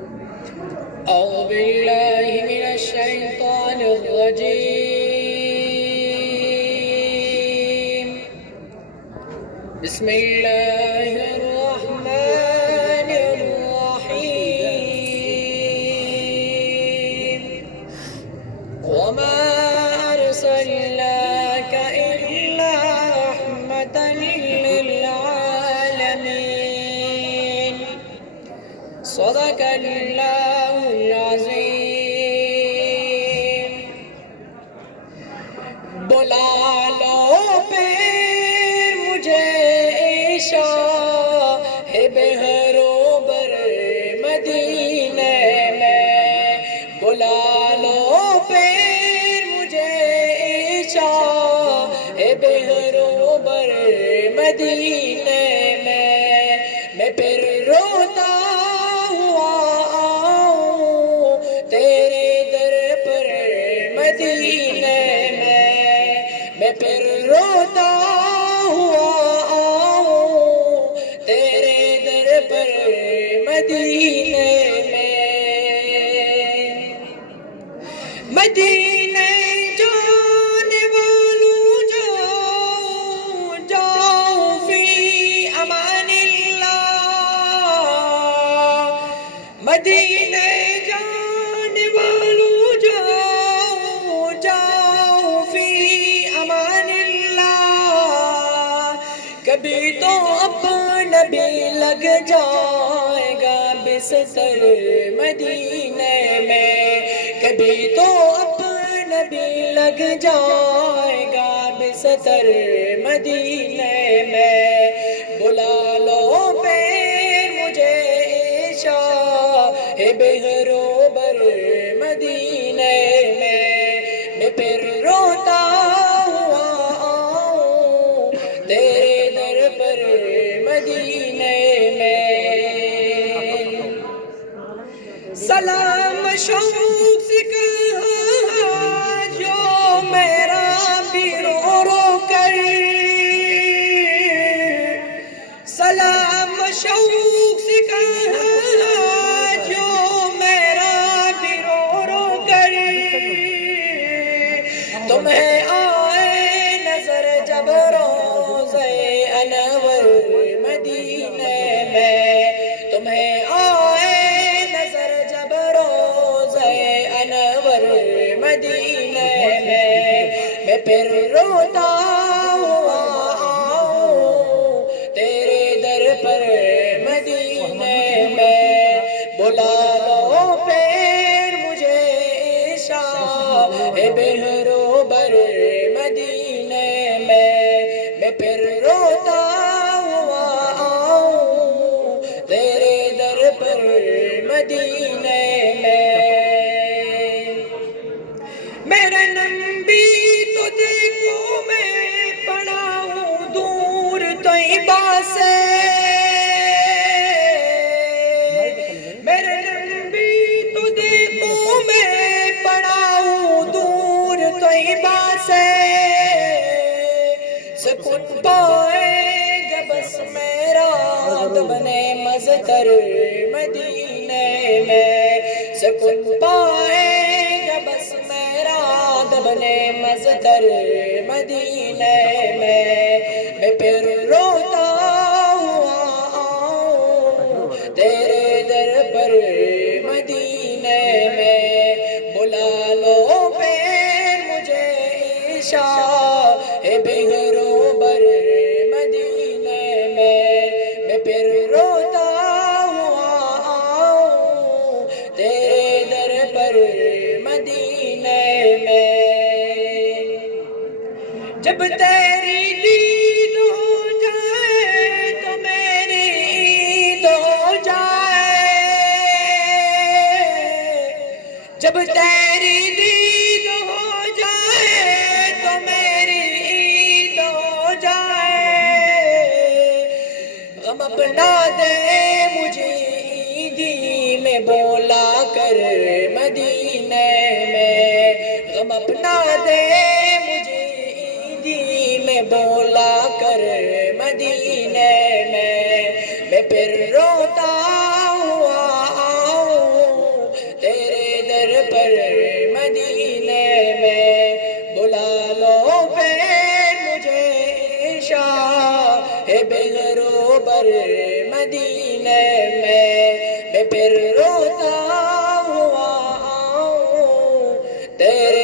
أعوذ بالله من الشيطان الرجيم. بسم الله الرحمن الرحيم. وما أرسلناك إلا رحمة للعالمين. صدق الله العظيم. بلا لو پھر مجھے شاہب بہروبر مدینے میں. بلا لو پھر مجھے شاہب بہروبر مدینے میں پھر روتا ہوا آؤں تیرے در پر مدینے میں پھر روتا ہوا آؤں تیرے در پر مدینے میں. مدینے جانے والوں جاؤ جاؤ فی امان اللہ. مدینے جانے والوں جاؤ جاؤ فی امان اللہ. کبھی تو اپنا بھی لگ جائے گا بستر مدینے میں. کبھی تو اپنا بھی لگ جائے گا بستر مدینے میں. بلا لو پھر مجھے شاہب بہروبر مدینے میں پھر روتا ہوا آؤں تیرے در پر مدینے میں. سلام شوق سے کہا جو میرا بھی رو رو کر. سلام شوق سے کہا جو میرا بھی رو رو کر. تمہیں آئے نظر جب روضہ انور مدینے میں. تمہیں آئے نظر جب روضہ انور مدینے میں پھر روتا ہوا آؤں تیرے در پر مدینے میں. بلا لو پھر مجھے شاہب بہروبر مدینے میں پھر روتا ہوا آؤں تیرے در پر مدینے میں. میرے نبی تو دیکھو میں پڑا ہوں دور طیبہ سے. میرے نبی تو دیکھو میں پڑا ہوں دور طیبہ سے. سکون پائے گا بس میرا دمنے مزدر مدینے میں. سکون پائے گا بس میرا دمنے مزدر مدینے میں پھر روتا ہوا آؤں تیرے در پر مدینے میں. بلا لو پھر مجھے شاہب بہروبر مدینے میں پھر روتا ہوا آؤں تیرے در پر مدینے میں. جب تیری دید ہو جائے تو میری عید ہو جائے. جب تیری دید ہو جائے تو میری عید ہو جائے. غم اپنا دے مجھے عیدی میں بولا کر مدینے میں. غم اپنا دے مجھے عیدی میں بولا کر مدینے میں پھر روتا ہوا آؤں مدینے میں پھر روتا ہوا آؤں، تیرے